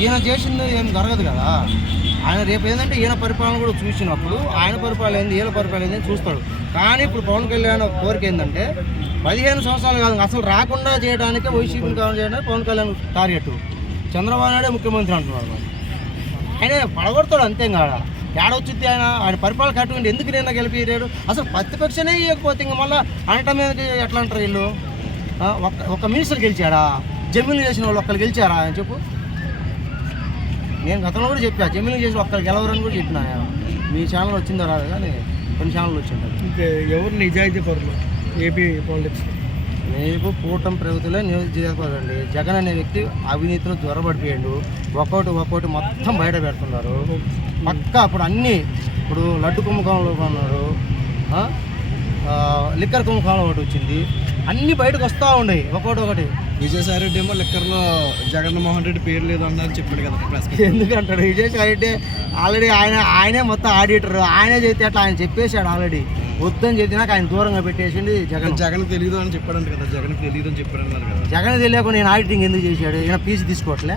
ఈయన చేసింది ఏం జరగదు కదా. ఆయన రేపు ఏంటంటే ఈయన పరిపాలన కూడా చూసినప్పుడు ఆయన పరిపాలన ఏంది వీళ్ళ పరిపాలన ఏంది చూస్తాడు. కానీ ఇప్పుడు పవన్ కళ్యాణ్ కోరిక ఏంటంటే 15 సంవత్సరాలు కాదు అసలు రాకుండా చేయడానికే వైసీపీని కావాలి చేయడానికి పవన్ కళ్యాణ్ టార్గెట్. చంద్రబాబు నాయుడే ముఖ్యమంత్రి అంటున్నాడు. ఆయన పడగొడతాడు అంతే కాదా. ఏడొచ్చింది ఆయన పరిపాలన కట్టుకుంటే ఎందుకు నేను గెలిపిరాడు. అసలు ప్రతిపక్షనే ఇవ్వకపోతే ఇంకా మళ్ళీ అనటం మీద ఎట్లా అంటారు వీళ్ళు. ఒక మినిస్టర్ గెలిచాడా, జమీన్లు చేసిన వాళ్ళు ఒక్కరు గెలిచారా అని చెప్పు. నేను గతంలో కూడా చెప్పా జమీన్లు చేసిన ఒక్కరు గెలవరని కూడా చెప్పినా. మీ ఛానల్ వచ్చిందో రాదు కానీ కొన్ని ఛానల్ వచ్చింటారు. ఎవరు నిజాయితీ పరులు ఏపీ పాలిటిక్స్? రేపు కూటమి ప్రభుత్వంలో నియోజకవర్గండి. జగన్ అనే వ్యక్తి అవినీతిలో జ్వరపడిపోయాడు. ఒక్కోటి మొత్తం బయట పెడుతున్నారు పక్క. అప్పుడు అన్నీ ఇప్పుడు లడ్డు కుంభకోణంలో ఉన్నారు, లిక్కర్ కుంభకోణం ఒకటి వచ్చింది, అన్నీ బయటకు వస్తూ ఉన్నాయి ఒకటి. విజయసాయి రెడ్డి ఏమో లిక్కర్లో జగన్మోహన్ రెడ్డి పేరు లేదు అన్నారు చెప్పాడు కదా. ఎందుకంటాడు విజయసాయి రెడ్డి ఆల్రెడీ ఆయనే మొత్తం ఆడిటర్. ఆయనే చేస్తే అట్లా ఆయన చెప్పేశాడు ఆల్రెడీ. వద్దని చెప్పినాక ఆయన దూరంగా పెట్టేసింది జగన్ తెలియదు అని చెప్పాడంట కదా. జగన్ తెలియదు అని చెప్పాడు అన్నారు కదా. జగన్ తెలియకుండా నేను ఆడిటింగ్ ఎందుకు చేశాడు. ఈయన ఫీజు తీసుకోవట్లే.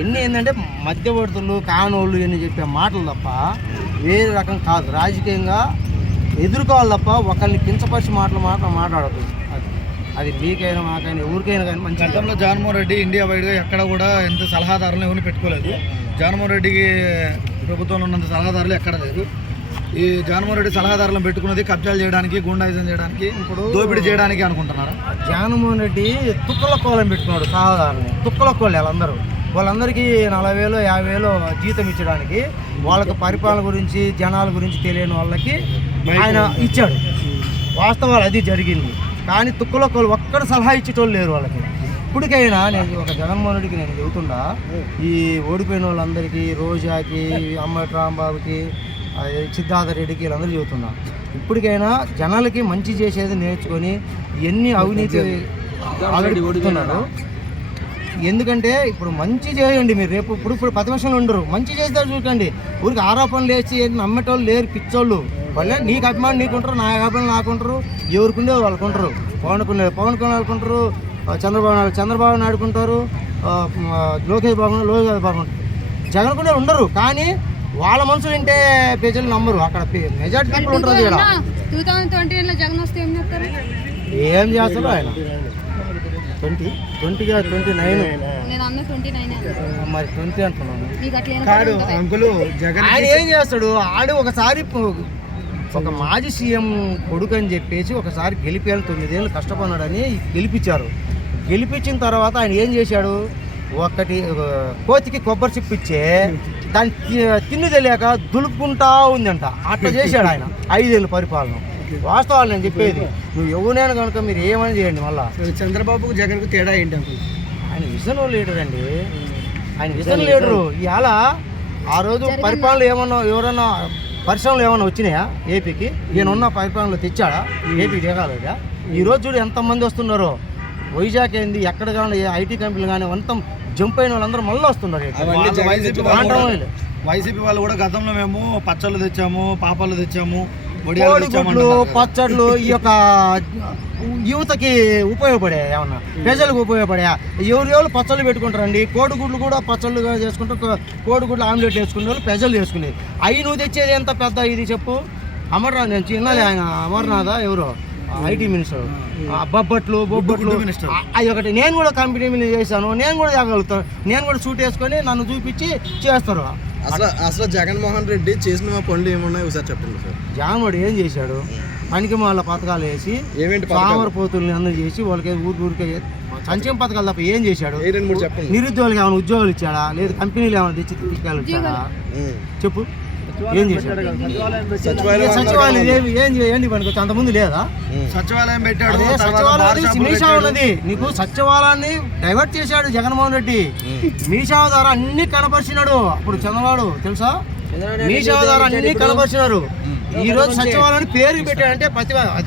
ఎన్ని ఏంటంటే మధ్యవర్తులు కానోళ్ళు ఎన్ని చెప్పే మాటలు తప్ప వేరే రకం కాదు. రాజకీయంగా ఎదుర్కోవాలి తప్ప ఒకరిని కించపరిచి మాట్లాడదు. అది మీకైనా మాకైనా ఎవరికైనా కానీ మంచి. గతంలో జగన్మోహన్ రెడ్డి ఇండియా వైడ్గా ఎక్కడ కూడా ఎంత సలహాదారులను ఎవరిని పెట్టుకోలేదు. జగన్మోహన్ రెడ్డికి ప్రభుత్వంలో ఉన్నంత సలహాదారులు ఎక్కడ లేదు. ఈ జగన్మోహన్ రెడ్డి సలహాదారులను పెట్టుకున్నది కబ్జాలు చేయడానికి, గూండాయిజం చేయడానికి, ఇప్పుడు దోపిడీ చేయడానికి అనుకుంటున్నారా? జగన్మోహన్ రెడ్డి తుక్కల కోలం పెట్టుకున్నాడు సలహాదారుని. తుక్కల కోళ్ళు వాళ్ళందరికీ 40,000 50,000 జీతం ఇచ్చడానికి, వాళ్ళకి పరిపాలన గురించి జనాల గురించి తెలియని వాళ్ళకి ఆయన ఇచ్చాడు. వాస్తవాలు అది జరిగింది. కానీ తుక్కల కోళ్ళు ఒక్కడ సలహా ఇచ్చేటోళ్ళు లేరు వాళ్ళకి. ఇప్పటికైనా నేను ఒక జగన్మోహన్ రెడ్డికి నేను చెబుతున్నా, ఈ ఓడిపోయిన వాళ్ళందరికీ, రోజాకి, అమ్మటి రాంబాబుకి, సిద్ధార్థ రెడ్డికి వీళ్ళందరూ చెబుతున్నా, ఇప్పటికైనా జనాలకి మంచి చేసేది నేర్చుకొని ఎన్ని అవినీతి ఆల్రెడీ ఓడుతున్నారు. ఎందుకంటే ఇప్పుడు మంచి చేయండి మీరు. రేపు ఇప్పుడు 10 నిమిషాలు ఉండరు. మంచి చేస్తారు చూడండి. ఊరికి ఆరోపణలు వేసి నమ్మేటోళ్ళు లేరు, పిచ్చోళ్ళు. వాళ్ళే నీకు అభిమానం నీకుంటారు, నా అభిమానం నాకుంటారు, ఎవరికి ఉండేది వాళ్ళకుంటారు. పవన్ కళ్యాణ్ వాళ్ళకుంటారు, చంద్రబాబు నాయుడుకుంటారు, లోకేష్ బాగుంటారు. జగన్ కూడా ఉండరు. కానీ వాళ్ళ మనుషులు వింటే ప్రజలు నమ్మరు. అక్కడ మెజార్టీ పీపుల్ ఉంటారు. ఇక్కడ 2020లో జగన్ వస్తే ఏం చేస్తారు ఆయన? 29 మరి 20 అంటున్నాను. ఆయన ఏం చేస్తాడు? ఆడు ఒకసారి ఒక మాజీ సీఎం కొడుకు అని చెప్పేసి ఒకసారి గెలిపేయాలి. 9 ఏళ్ళు కష్టపడినాడని గెలిపించారు. గెలిపించిన తర్వాత ఆయన ఏం చేశాడు? ఒకటి కోతికి కొబ్బరి చిప్పు ఇచ్చే దాన్ని తిన్ను తెలియక దులుపుకుంటా ఉందంట. అట్లా చేశాడు ఆయన 5 ఏళ్ళు పరిపాలన. వాస్తవాలు నేను చెప్పేది. నువ్వు ఎవరైనా కనుక మీరు ఏమని చేయండి. మళ్ళీ చంద్రబాబుకు జగన్కు తేడా ఏంటి? ఆయన విజన్ లీడర్ అండి. ఆయన విజన్ లీడరు. ఇవాళ ఆ రోజు పరిపాలనలు ఎవరన్నా పరిశ్రమలు ఏమన్నా వచ్చినాయా ఏపీకి? ఈయన ఉన్న పరిపాలనలో తెచ్చాడా ఏపీ దిగాలిగా? ఈరోజు చూడు ఎంతమంది వస్తున్నారో. వైజాగ్ ఏంది, ఎక్కడ కానీ ఐటీ కంపెనీలు కానీ అంతం జంప్ అయిన వాళ్ళందరూ మళ్ళీ వస్తున్నారు. వైసీపీ వాళ్ళు కూడా గతంలో మేము పచ్చళ్ళు తెచ్చాము, పాపాలు తెచ్చాము, పచ్చళ్ళు ఈ యొక్క యువతకి ఉపయోగపడా, ఏమన్నా ప్రజలకు ఉపయోగపడా. ఎవరు పచ్చళ్ళు పెట్టుకుంటారండి. కోడిగుడ్లు కూడా పచ్చళ్ళు చేసుకుంటారు. కోడిగుడ్లు ఆమ్లెట్ వేసుకునే వాళ్ళు ప్రజలు చేసుకునేది. అవి నువ్వు తెచ్చేది ఎంత పెద్ద ఇది చెప్పు. అమర్నాథ్ నేను చిన్నది ఆయన అమర్నాథ్ ఎవరు ఐటీ మినిస్టర్. బొబ్బట్లు అది ఒకటి. నేను కూడా కంపెనీ మీద చేశాను. నేను కూడా తేగలుగుతాను. నేను కూడా షూట్ వేసుకొని నన్ను చూపించి చేస్తారు. అసలు జగన్మోహన్ రెడ్డి చేసిన పనులు ఏమున్నాయి ఒకసారి చెప్పండి సార్. జగన్మోహన్ రెడ్డి ఏం చేశాడు? పనికి వాళ్ళ పథకాలు వేసి సామరపోతుల్ని అందరూ చేసి వాళ్ళకి ఊరికే సంక్షేమ పథకాలు తప్ప ఏం చేశాడు? నిరుద్యోగులకు ఏమైనా ఉద్యోగాలు ఇచ్చాడా? లేదు కంపెనీలు ఏమైనా తెచ్చి తీసుకెళ్ళి ఇచ్చాడా? చెప్పు. ఏం చేశాడు? సచివాలయం ఏం చేయండి పనికి అంతకుముందు లేదా? సచివాలయం పెట్టాడు. మీషా ఉన్నది. నీకు సచివాలయాన్ని డైవర్ట్ చేశాడు జగన్మోహన్ రెడ్డి. మీషా ద్వారా అన్ని కనపరిచినాడు. అప్పుడు చంద్రబాబు తెలుసా? మీషా ద్వారా అన్ని కనపరిచినారు. ఈ రోజు సచివాలయాన్ని పేరు పెట్టాడంటే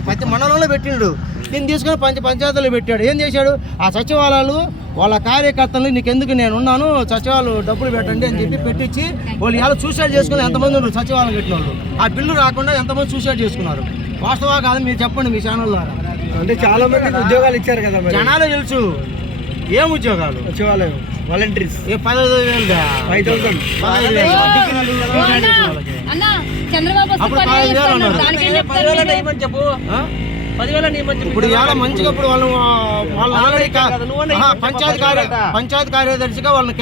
ప్రతి మండలంలో పెట్టినాడు. దీన్ని తీసుకొని పంచాయతీలో పెట్టాడు. ఏం చేశాడు? ఆ సచివాలయాలు వాళ్ళ కార్యకర్తలు నీకెందుకు నేను ఉన్నాను, సచివాలయం డబ్బులు పెట్టండి అని చెప్పి పెట్టించి వాళ్ళు ఇలా సూసైడ్ చేసుకుని ఎంతమంది ఉన్నారు సచివాలయం పెట్టిన వాళ్ళు. ఆ బిల్లు రాకుండా ఎంతమంది సూసైడ్ చేసుకున్నారు? వాస్తవా కాదు మీరు చెప్పండి మీ ఛానల్ ద్వారా. అంటే చాలా మంది ఉద్యోగాలు ఇచ్చారు కదా. జనాలే తెలుసు ఏం ఉద్యోగాలు. సచివాలయం వాలంటీర్స్ ఏ 15,000గా? 5,000. 15,000. ఓ అన్న చంద్రబాబు వస్తే అప్పుడు 10,000 15,000 ఇస్తాను. అన్నారు. దానికి ఏం చెప్తారు మీరు? ఆ? ఇప్పుడు ఇవాళ మంచిగా ఇప్పుడు వాళ్ళు వాళ్ళ ఆల్రెడీ పంచాయతీ కార్యదర్శిగా వాళ్ళని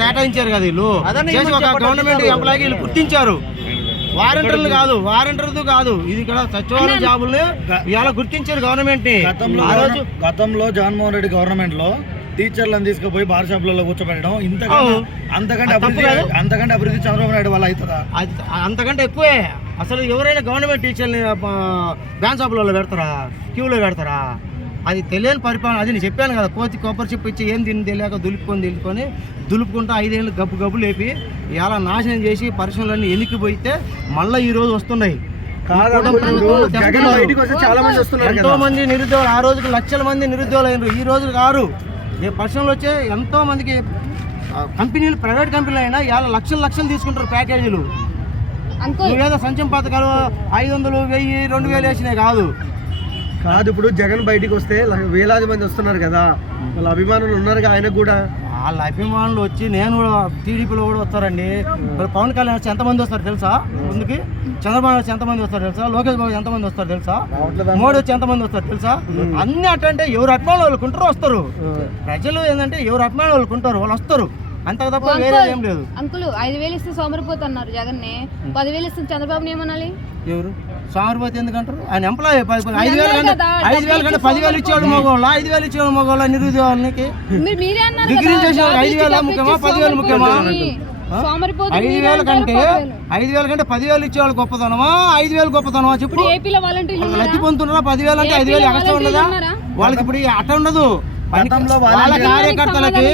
కేటాయించారు కదా వీళ్ళు చేసి ఒక గవర్నమెంట్ ఎంప్లాయీకి వీళ్ళు గుర్తించారు. వారంటీర్లు కాదు, వారంటీర్లు కాదు, ఇది ఇక్కడ సచివాలయ జాబుల్ని ఇవాళ గుర్తించారు గవర్నమెంట్ ని. గతంలో జగన్మోహన్ రెడ్డి గవర్నమెంట్ లో టీచర్లను తీసుకుపోయి బార్ షాపులలో కూర్చోబెట్టడం అంతకంటే అభివృద్ధి చంద్రబాబు నాయుడు వల్ల అవుతుందా? అంతకంటే ఎక్కువే. అసలు ఎవరైనా గవర్నమెంట్ టీచర్ని బ్యాన్ షాపులలో పెడతారా, క్యూలో పెడతారా? అది తెలియని పరిపాలన. అది నేను చెప్పాను కదా, కోతి కొబ్బరి చెప్పు ఇచ్చి ఏం తిని తెలియక దులుపుకుంటూ 5 ఏళ్ళు గబ్బు లేపి ఇలా నాశనం చేసి పరిశ్రమలన్నీ ఎన్నికిపోయితే మళ్ళీ ఈ రోజు వస్తున్నాయి. ఎంతో మంది నిరుద్యోగులు, ఆ రోజుకి లక్షల మంది నిరుద్యోగులు అయినారు, ఈ రోజు కారు. ఏ పరిశ్రమలు వచ్చే ఎంతో మందికి కంపెనీలు, ప్రైవేట్ కంపెనీలు అయినా ఇలా లక్షలు తీసుకుంటారు ప్యాకేజీలు. నువ్వేదో సంక్షేమ పథకాలు 500, 1000, 2000 వేసినాయి కాదు. ఇప్పుడు జగన్ బయటికి వస్తే వేలాది మంది వస్తున్నారు కదా, వాళ్ళ అభిమానులు ఉన్నారు ఆయన కూడా. వాళ్ళ అభిమానులు వచ్చి నేను కూడా టీడీపీలో కూడా వస్తారండి. పవన్ కళ్యాణ్ వచ్చి ఎంతమంది వస్తారు తెలుసా? ముందుకి చంద్రబాబు వచ్చి ఎంతమంది వస్తారు తెలుసా? లోకేష్ బాబు ఎంతమంది వస్తారు తెలుసా? మోడీ వచ్చి ఎంతమంది వస్తారు తెలుసా? అన్ని అట్టంటే ఎవరు అభిమానులు వాళ్ళకు ఉంటారో వస్తారు. ప్రజలు ఏంటంటే ఎవరు అభిమానులు వాళ్ళకు ఉంటారు, వాళ్ళు వస్తారు, అంతకు తప్ప వేరే ఏం లేదు. అంకుల్ 5,000 ఇస్తే సోమరిపోతున్నారు జగన్ ని, 10,000 ఇస్తే చంద్రబాబుని ఏమనాలి? ఎవరు సోమరిపోతే ఎందుకంటారు? ఆయన ఎంప్లాయీ 5,000 కంటే 10,000 ఇచ్చేవాడు మగవాళ్ళ, 5,000 ఇచ్చేవాడు మగవాళ్ళ నిరుద్యోగానికి. డిగ్రీ చేసే 5,000 ముఖ్యమా 10,000 ముఖ్యమా? 5,000 కంటే 10,000 ఇచ్చేవాళ్ళు గొప్పతనమా 5,000 గొప్పతనమా చెప్పు? లబ్ధి పొందుతున్నారా? 10,000 అంటే 5,000 ఎక్స్ట్రా ఉండదా వాళ్ళకి? ఇప్పుడు అట్ట ఉండదు. వాళ్ళ కార్యకర్తలకి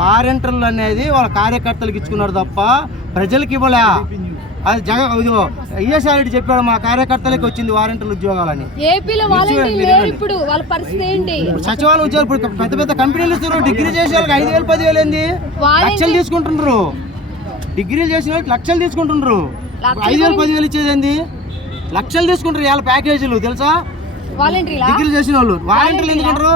వారంటీర్లు అనేది వాళ్ళ కార్యకర్తలకు ఇచ్చుకున్నారు తప్ప ప్రజలకి ఇవ్వలే. అది ఈఎస్ఆర్ రెడ్డి చెప్పాడు, మా కార్యకర్తలకి వచ్చింది వారంటీర్లు ఉద్యోగాలని. సచివాలయం ఉద్యోగాలు ఇప్పుడు పెద్ద పెద్ద కంపెనీలు ఇస్తున్నారు. డిగ్రీ చేసే వాళ్ళకి 5,000 10,000 ఏంది? లక్షలు తీసుకుంటున్నారు. డిగ్రీలు చేసిన వాళ్ళకి లక్షలు తీసుకుంటున్నారు. 5,000 10,000 ఇచ్చేది ఏంది? లక్షలు తీసుకుంటారు వాళ్ళ ప్యాకేజీలు తెలుసా? డిగ్రీ చేసిన వాళ్ళు వాలంటీర్లు ఎందుకంటారు?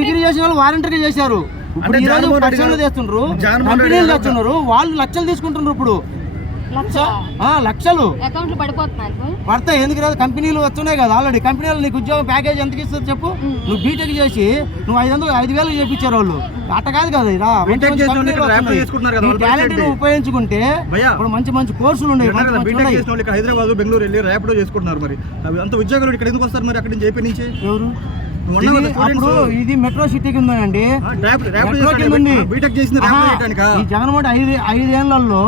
డిగ్రీ చేసిన వాళ్ళు వాలంటీర్గా చేశారు. ఇప్పుడు ఈ రోజు పరిశ్రమలు చేస్తున్నారు, కంపెనీలు చేస్తున్నారు, వాళ్ళు లక్షలు తీసుకుంటున్నారు. ఇప్పుడు లక్షలు పడతాయి. ఎందుకు రాదు? కంపెనీలు వస్తున్నాయి కదా ఆల్రెడీ. కంపెనీలు నీకు ఉద్యోగం ప్యాకేజ్ ఎంతకి ఇస్తుంది చెప్పు? నువ్వు బీటెక్ చేసి నువ్వు 5,000 చేయించారు వాళ్ళు. అట్ట కాదు కదా. టాలెంట్ ను ఉపయోగించుకుంటే ఇప్పుడు మంచి మంచి కోర్సులు ఉన్నాయి. హైదరాబాద్, బెంగళూరు వెళ్ళి ర్యాపిడో చేసుకుంటున్నారు. మరి అంత ఉద్యోగాలు ఇక్కడ ఎందుకు వస్తారు? మరి అక్కడ ఏపీ నుంచి ఎవరు? అప్పుడు ఇది మెట్రో సిటీ కింద అండి. ఈ జగన్మోహన్ 5 ఏళ్లలో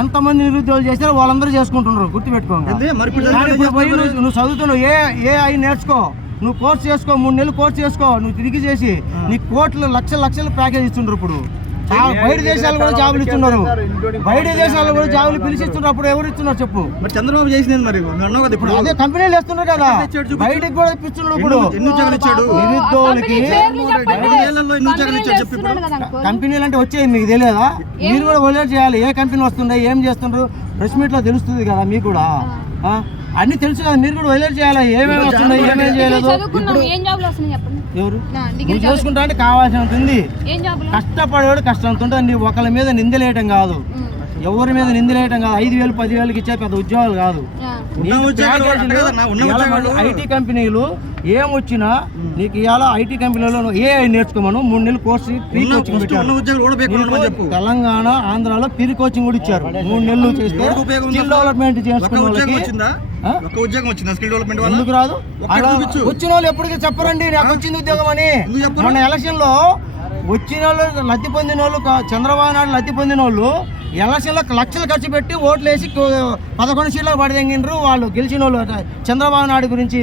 ఎంతమంది నిరుద్యోగులు చేశారో వాళ్ళందరూ చేసుకుంటున్నారు, గుర్తుపెట్టుకోండి. నువ్వు చదువుతున్నావు, AI నేర్చుకో, నువ్వు కోర్స్ చేసుకో, 3 నెలలు కోర్స్ చేసుకో, నువ్వు తిరిగి చేసి నీకు కోట్లు లక్షల ప్యాకేజ్ ఇస్తుండ్రు. ఇప్పుడు బయట దేశాలు కూడా జాబులు ఇస్తున్నారు. బయట దేశాల్లో కూడా జాబులు పిలిచి ఇస్తున్నారు. అప్పుడు ఎవరు ఇస్తున్నారు చెప్పు? చంద్రబాబు చేసినది మరి ఇప్పుడు అదే కంపెనీలు వేస్తున్నారు కదా, బయటకి కూడా ఇప్పిస్తున్నారు. ఇప్పుడు నిరుద్యోగులకి కంపెనీలు అంటే వచ్చేది మీకు తెలియదా? మీరు కూడా వదిలేట్ చేయాలి. ఏ కంపెనీ వస్తున్నాయి, ఏం చేస్తున్నారు, ప్రెస్ మీట్ లో తెలుస్తుంది కదా మీకు కూడా. అన్ని తెలుసు కదా, మీరు కూడా వదిలేట్ చేయాలి. ఏమేమి వస్తున్నాయి, ఏమేమి చేయలేదు. ఎవరు నువ్వు చూసుకుంటా అంటే కావాల్సినంత ఉంది. కష్టపడేవాడు కష్టంత ఉంటుంది. నీ ఒకళ్ళ మీద నిందలేయటం కాదు, ఎవరి మీద నిందలేయటం కాదు. 5,000 10,000 ఇచ్చే పెద్ద ఉద్యోగాలు కాదు. ఐటీ కంపెనీలు ఏమొచ్చినా నీకు ఇవాళ ఐటీ కంపెనీలో AI నేర్చుకోమను. 3 నెలలు కోర్సు ఫ్రీ కోచింగ్ పెట్టారు. తెలంగాణ, ఆంధ్రాలో ఫ్రీ కోచింగ్ కూడా ఇచ్చారు. 3 నెలలు చేస్తే స్కిల్ డెవలప్మెంట్ చేసుకున్న వాళ్ళకి ఎందుకు రాదు? వచ్చిన వాళ్ళు ఎప్పటికీ చెప్పరండి నాకు వచ్చింది ఉద్యోగం అని. మొన్న ఎలక్షన్ లో వచ్చిన వాళ్ళు, లబ్ధి పొందిన వాళ్ళు, చంద్రబాబు నాయుడు లబ్ధి పొందిన వాళ్ళు ఎలక్షన్ లో లక్షలు ఖర్చు పెట్టి ఓట్లు వేసి 11 సీట్లు పడదెంగిండ్రు. వాళ్ళు గెలిచిన వాళ్ళు చంద్రబాబు నాయుడు గురించి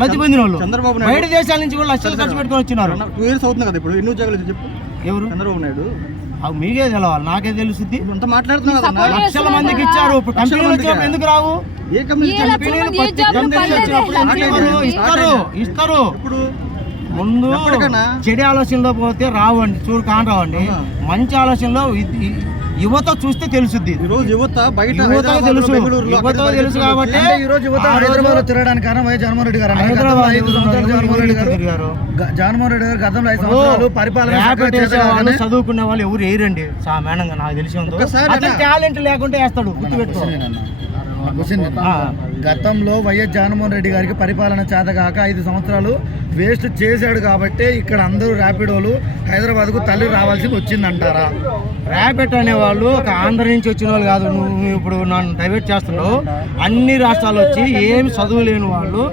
లబ్ధి పొందిన వాళ్ళు బయట దేశాల నుంచి కూడా లక్షలు ఖర్చు పెట్టుకొని వచ్చినారు. 2 years అవుతుంది కదా. ఇప్పుడు ఎన్ని ఉద్యోగాలు చెప్పు? ఎవరు? చంద్రబాబు నాయుడు. అవి మీకే తెలవాలి, నాకే తెలుస్తుంది. మాట్లాడుతున్నా లక్షల మందికి ఇచ్చారు. ఇప్పుడు కంపెనీలు వచ్చినప్పుడు ఎందుకు రావు? ఇస్తారు. ఇప్పుడు ముందు చెడు ఆలోచనలో పోతే రావండి, కాని రావండి. మంచి ఆలోచనలో యువత చూస్తే తెలుసుద్ది. ఈరోజు యువత బయట యువతకు తెలుసు కాబట్టి అంటే ఈ రోజు యువత హైదరాబాద్ లో తిరగడానికి కారణం వైఎస్ జగన్మోహన్ రెడ్డి గారు. హైదరాబాద్ జగన్మోహన్ రెడ్డి గారు గతంలో 5 సంవత్సరాలు పరిపాలన చదువుకునే వాళ్ళు ఎవరు వేయరండి సామాన్యంగా నాకు తెలిసి టాలెంట్ లేకుంటే వేస్తాడు గుర్తుపెట్టుకో. గతంలో వైఎస్ జగన్మోహన్ రెడ్డి గారికి పరిపాలన చేతగాక 5 సంవత్సరాలు వేస్ట్ చేశాడు కాబట్టి ఇక్కడ అందరూ ర్యాపిడోలు హైదరాబాద్కు తల్లి రావాల్సింది వచ్చిందంటారా? ర్యాపిడ్ అనేవాళ్ళు ఒక ఆంధ్ర నుంచి వచ్చిన వాళ్ళు కాదు. నువ్వు ఇప్పుడు నన్ను డైవర్ట్ చేస్తున్నావు. అన్ని రాష్ట్రాలు వచ్చి ఏమి చదువు లేని వాళ్ళు,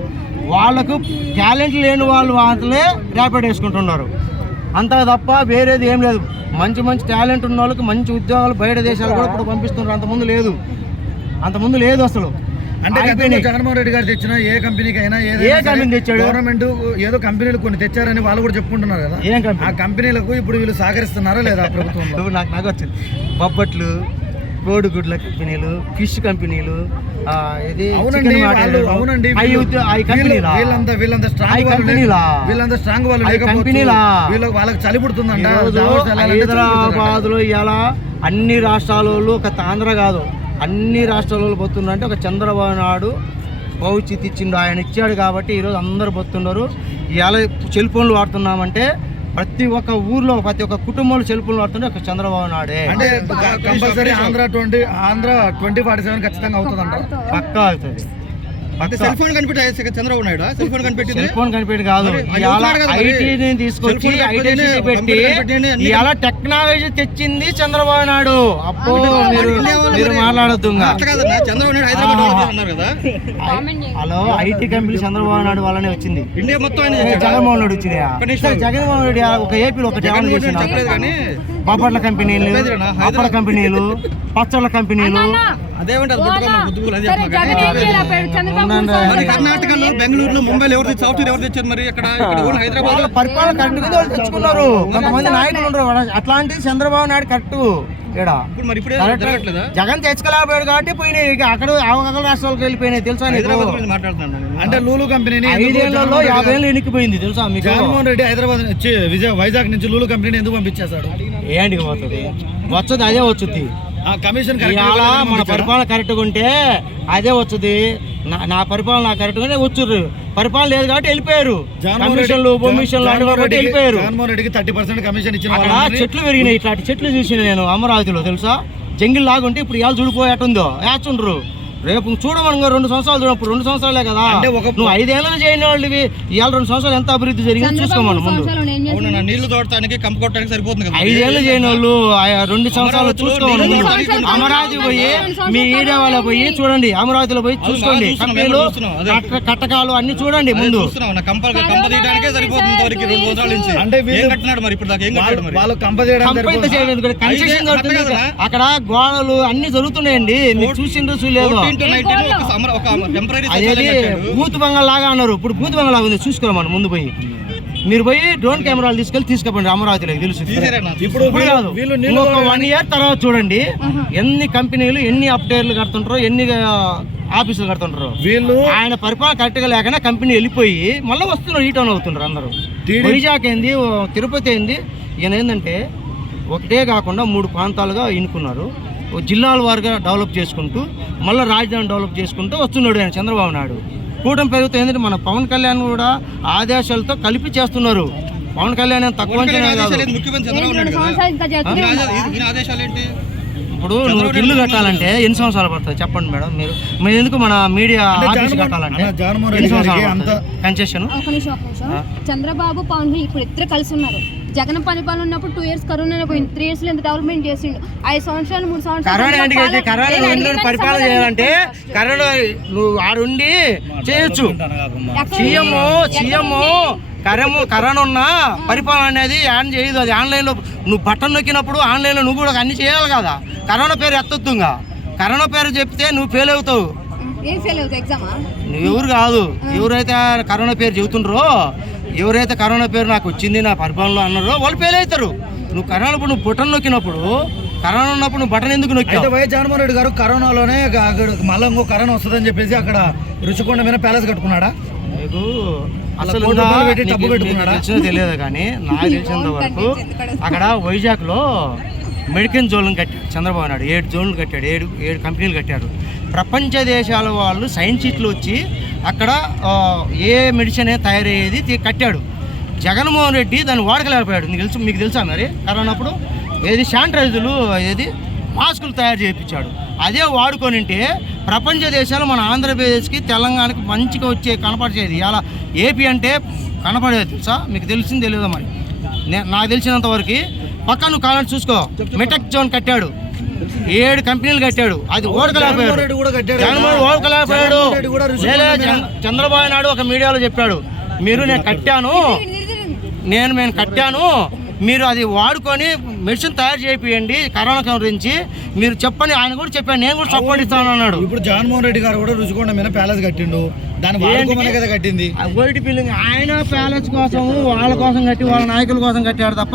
వాళ్ళకు టాలెంట్ లేని వాళ్ళు వాళ్ళే ర్యాపిడ్ వేసుకుంటున్నారు అంతా తప్ప వేరేది ఏం లేదు. మంచి మంచి టాలెంట్ ఉన్న వాళ్ళకి మంచి ఉద్యోగాలు బయట దేశాలు కూడా ఇప్పుడు పంపిస్తున్నారు. అంతకుముందు లేదు అసలు. అంటే జగన్మోహన్ రెడ్డి గారు తెచ్చిన ఏ కంపెనీకి అయినా ఏ కంపెనీ తెచ్చాడు? గవర్నమెంట్ ఏదో కంపెనీలు కొన్ని తెచ్చారని వాళ్ళు కూడా చెప్పుకుంటున్నారు కదా. ఏం కంపెనీ? ఆ కంపెనీలకు ఇప్పుడు వీళ్ళు సహకరిస్తున్నారా లేదా ప్రభుత్వంలో? నాకు వచ్చింది బొబ్బట్లు, కోడిగుడ్ల కంపెనీలు, ఫిష్ కంపెనీలు, అవునండి వీళ్ళంతా స్ట్రాంగ్ వాళ్ళు వాళ్ళకి చలి పుడుతుందంట. హైదరాబాద్ లో ఇలా అన్ని రాష్ట్రాలలో ఒక ఆంధ్ర కాదు అన్ని రాష్ట్రాలలో పోతున్నారంటే ఒక చంద్రబాబు నాయుడు భవిష్యత్తు ఇచ్చిండు. ఆయన ఇచ్చాడు కాబట్టి ఈరోజు అందరూ పోతున్నారు. ఇలా సెల్ ఫోన్లు వాడుతున్నామంటే ప్రతి ఒక్క ఊర్లో ప్రతి ఒక్క కుటుంబంలో సెల్ ఫోన్లు వాడుతుంటే ఒక చంద్రబాబు నాయుడే. అంటే కంపల్సరీ ఆంధ్ర 2047 ఖచ్చితంగా అవుతుందంట. పక్కా అవుతుంది. సెల్ ఫోన్ కనిపెట్టి చంద్రబాబు నాయుడు సెల్ ఫోన్ కనిపెట్టి కాదు, ఐటీని తీసుకొచ్చి ఐటీ పెట్టి ఇలా టెక్నాలజీ తెచ్చింది చంద్రబాబు నాయుడు. అప్పో మీరు మాట్లాడొద్దు. Hello, IT company Chandrababu Naidu వాళ్ళనే వచ్చింది. ఇండియా మొత్తం జగన్మోహన్ రెడ్డి వచ్చింది. జగన్మోహన్ రెడ్డి ఒక ఏపీలో ఒక జగన్ చేసింది. బాపట్ల కంపెనీలు, అప్పల కంపెనీలు, పచ్చళ్ళ కంపెనీలు, కర్ణాటకలో బెంగళూరులో ముంబైలో ఎవరు సాఫ్ట్వేర్ ఎవరు తెచ్చారు? మరి ఇక్కడ హైదరాబాద్ పరిపాలన కరెక్ట్ గా వాళ్ళు తెచ్చుకున్నారు. కొంతమంది నాయకులు ఉండరు. అట్లాంటిది చంద్రబాబు నాయుడు కరెక్ట్. జగన్ తెచ్చుకోలేకపోయాడు కాబట్టి పోయినాయి. అక్కడ అవకాశాల రాష్ట్రాలకు వెళ్ళిపోయినాయి తెలుసా? అంటే లూలు కంపెనీని 5 ఏళ్లలో 50 ఏళ్ళు ఎన్నికిపోయింది తెలుసా మీకు? జగన్మోహన్ రెడ్డి హైదరాబాద్ నుంచి వైజాగ్ నుంచి లూలు కంపెనీని ఎందుకు పంపించేశాడు? ఏంటికి పోతుంది? వచ్చుద్ది, అదే వచ్చుద్ది. కమిషన్ మన పరిపాలన కరెక్ట్గా ఉంటే అదే వచ్చుది. నా పరిపాలన నా కరెక్ట్గా వచ్చుర్రు. పరిపాలన లేదు కాబట్టి వెళ్ళిపోయారు. వెళ్ళిపోయారు. జగన్మోహన్ రెడ్డికి 30% కమిషన్ ఇచ్చిన అక్కడ చెట్లు పెరిగినాయి. ఇట్లాంటి చెట్లు చూసిన నేను అమరావతిలో తెలుసా? జంగిల్ లాగుంటే ఇప్పుడు ఇవాళ చూడిపోయేటుందో యాచుండ్రు. రేపు చూడమని 2 సంవత్సరాలు చూడప్పుడు 2 సంవత్సరాలే కదా. నువ్వు 5 ఏళ్ళు చేయని వాళ్ళవి ఇవాళ 2 సంవత్సరాలు ఎంత అభివృద్ధి జరిగింది చూసుకోమని ముందు. నీళ్లు తోడటానికి కంప కొట్టడానికి సరిపోతుంది. 5 ఏళ్ళు చేయని వాళ్ళు 2 సంవత్సరాలు చూసుకోమని ముందు. అమరావతి పోయి మీ ఈడే వాళ్ళ పోయి చూడండి. అమరావతిలో పోయి చూసుకోండి. కంపెనీలు కట్టకాలు అన్ని చూడండి ముందు. అక్కడ గోడలు అన్ని జరుగుతున్నాయండి. మీరు చూసిండ్రు చూడలేదు. అదేది బూత్ బంగాళ లాగా అన్నారు. ఇప్పుడు బూత్ బంగాళ లాగా ఉంది. చూసుకోమని ముందు పోయి మీరు పోయి డ్రోన్ కెమెరాలు తీసుకెళ్ళి అమరావతిలోకి తెలుసు. ఇప్పుడు కాదు, ఒక 1 ఇయర్ తర్వాత చూడండి ఎన్ని కంపెనీలు ఎన్ని అప్డేట్లు కడుతుంటారో, ఎన్ని ఆఫీసులు కడుతుంటారు. వీళ్ళు ఆయన పరిపాలన కరెక్ట్ గా లేకనే కంపెనీ వెళ్ళిపోయి మళ్ళీ వస్తున్నారు. ఈ టౌన్ అవుతున్నారు అందరూ. వైజాగ్ ఏంది, తిరుపతి ఏంది. ఈయన ఏంటంటే ఒకటే కాకుండా 3 ప్రాంతాలుగా ఎన్నుకున్నారు. జిల్లాల వారుగా డెవలప్ చేసుకుంటూ మళ్ళీ రాజధాని డెవలప్ చేసుకుంటూ వస్తున్నాడు ఆయన చంద్రబాబు నాయుడు. కూటమి పెరుగుతుంది. ఏంటంటే మన పవన్ కళ్యాణ్ కూడా ఆదేశాలతో కలిపి చేస్తున్నారు. పవన్ కళ్యాణ్ తక్కువ ఇప్పుడు నువ్వు ఇల్లు కట్టాలంటే ఎన్ని సంవత్సరాలు పడుతుంది చెప్పండి మేడం? మీరు ఎందుకు మన మీడియా ఆఫీస్ కట్టాలంటే ఎన్ని సంవత్సరాలు కన్సెషన్? చంద్రబాబు పవన్ ఇప్పుడు ఇద్దరు కలిసి ఉన్నారు. జగన్ పరిపాలన ఉన్నప్పుడు 2 ఇయర్స్ కరోనా పోయింది. 3 ఇయర్స్ లో ఎంత డెవలప్మెంట్ చేసిండు. 5 సంవత్సరాలు 3 సంవత్సరాలు కరోనా పరిపాలన చేయాలంటే కరోనా నువ్వు ఆడుండి చేయొచ్చు. సీఎం కరోనా ఉన్న పరిపాలన అనేది యాడ్ చేయదు. అది ఆన్లైన్లో నువ్వు బటన్ నొక్కినప్పుడు ఆన్లైన్లో నువ్వు కూడా అన్ని చేయాలి కదా. కరోనా పేరు ఎత్తొద్దుగా. కరోనా పేరు చెప్తే నువ్వు ఫెయిల్ అవుతావు. నువ్వు ఎవరు కాదు, ఎవరైతే కరోనా పేరు చెబుతుండ్రో, ఎవరైతే కరోనా పేరు నాకు వచ్చింది నా పరిపాలనలో అన్నారో వాళ్ళు ఫెయిల్ అవుతారు. నువ్వు కరోనా నువ్వు బటన్ నొక్కినప్పుడు, కరోనా ఉన్నప్పుడు నువ్వు బటన్ ఎందుకు నొక్కావు? వైఎస్ జగన్మోహన్ రెడ్డి గారు కరోనాలోనే మళ్ళీ ఇంకో కరోనా వస్తుందని చెప్పేసి అక్కడ రుచికొండ మీద ప్యాలెస్ కట్టుకున్నాడా? మీకు అసలు తెలియదు కానీ నాకు తెలిసినంత వరకు అక్కడ వైజాగ్లో మెడికల్ జోన్లను కట్టాడు చంద్రబాబు నాయుడు. 7 జోన్లు కట్టాడు, 7 కంపెనీలు కట్టారు. ప్రపంచ దేశాల వాళ్ళు సైంటిస్టులు వచ్చి అక్కడ ఏ మెడిసిన్ తయారయ్యేది కట్టాడు. జగన్మోహన్ రెడ్డి దాన్ని వాడకలేకపోయాడు. మీకు తెలుసా మరి కరోనాప్పుడు ఏది శానిటైజర్లు ఏది మాస్కులు తయారు చేయించాడు. అదే వాడుకొనింటే ప్రపంచ దేశాలు మన ఆంధ్రప్రదేశ్కి తెలంగాణకి మంచిగా వచ్చే కనపడేది. ఇలా ఏపీ అంటే కనపడేది తెలుసా? మీకు తెలిసింది తెలియదా మరి? నాకు తెలిసినంత వరకు పక్క నువ్వు కావాలని చూసుకో. మెటక్ జోన్ కట్టాడు, 7 కంపెనీలు కట్టాడు. అది ఓడకలేకపోయాడు. జగన్మోహన్ ఓడకలేకపోయాడు. చంద్రబాబు నాయుడు ఒక మీడియాలో చెప్పాడు, నేను కట్టాను, మీరు అది వాడుకొని మెడిసిన్ తయారు చేయండి కరోనా గురించి మీరు చెప్పని ఆయన కూడా చెప్పాను, నేను కూడా సపోర్ట్ ఇస్తాను అన్నాడు. ఇప్పుడు జగన్మోహన్ రెడ్డి గారు కూడా రుచికొండ మీద ప్యాలెస్ కట్టిండు, దాన్ని వాడుకోమనే కదా కట్టింది. వైట్ బిల్డింగ్ ఆయన ప్యాలెస్ కోసం వాళ్ళ కోసం కట్టి వాళ్ళ నాయకుల కోసం కట్టాడు తప్ప